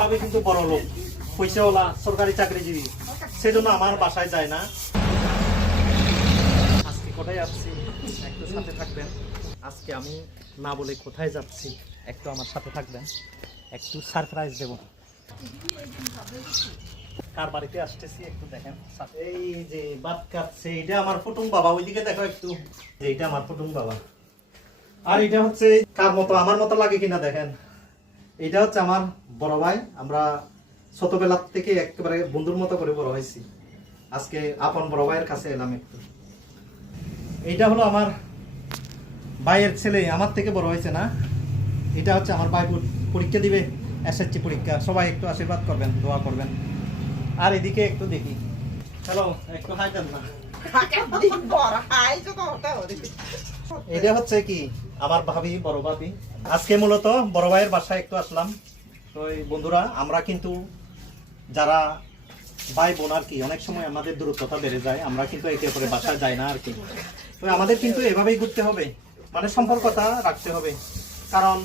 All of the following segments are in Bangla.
বাবা কিন্তু বড় লোক, পয়সাওয়ালা, সরকারি চাকরিজীবী, সেজন্য আমার বাসায় যায় না। আজকে কোথায় যাচ্ছি একটু সাথে থাকবেন। আজকে আমি না বলে কোথায় যাচ্ছি একটু আমার সাথে থাকবেন, একটু সারপ্রাইজ দেব। কার বাড়িতে আসতেছি একটু দেখেন। এই যে বাত কাটছে, এটা আমার ফুটুম বাবা, ওইদিকে দেখো একটু, যে এটা আমার ফুটুম বাবা। আর এটা হচ্ছে কার মতো, আমার মতো লাগে কিনা দেখেন। এটা হচ্ছে আমার বড় ভাই, আমরা ছোটবেলা থেকে একেবারে বন্ধুর মতো করে বড় হয়েছি। আজকে আপন বড় ভাইয়ের কাছে এলাম একটু। এইটা হলো আমার ভাইয়ের ছেলে, আমার থেকে বড় হয়েছে না। এটা হচ্ছে আমার ভাই পরীক্ষা দিবে, এসএসসি পরীক্ষা। সবাই একটু আশীর্বাদ করবেন, দোয়া করবেন। আর এদিকে একটু দেখি, হ্যালো, একটু হাই দেন না। এটা হচ্ছে কি আমার ভাবি, বড় ভাবি। আজকে মূলত বড় ভাইয়ের বাসায় একটু আসলাম। তো এই বন্ধুরা, আমরা কিন্তু যারা ভাই বোন আর কি, অনেক সময় আমাদের দূরত্বতা বেড়ে যায়, আমরা কিন্তু একে অপরে বাসায় যাই না আর কি। তো আমাদের কিন্তু এভাবেই ঘুরতে হবে, মানে সম্পর্কটা রাখতে হবে। কারণ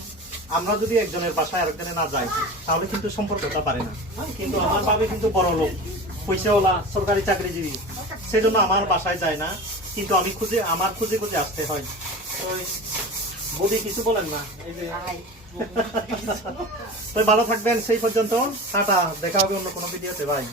আমরা যদি একজনের বাসায় আরেকজনে না যাই, তাহলে কিন্তু সম্পর্কটা পারে না। কিন্তু আমার ভাবি কিন্তু বড় লোক, পয়সাওয়ালা, সরকারি চাকরিজীবী, সেজন্য আমার বাসায় যায় না। কিন্তু আমি খুঁজে খুঁজে আসতে হয়। তো বৌদি কিছু বলেন না, এই যে তো ভালো থাকবেন সেই পর্যন্ত। টাটা, দেখা হবে অন্য কোনো ভিডিওতে ভাই।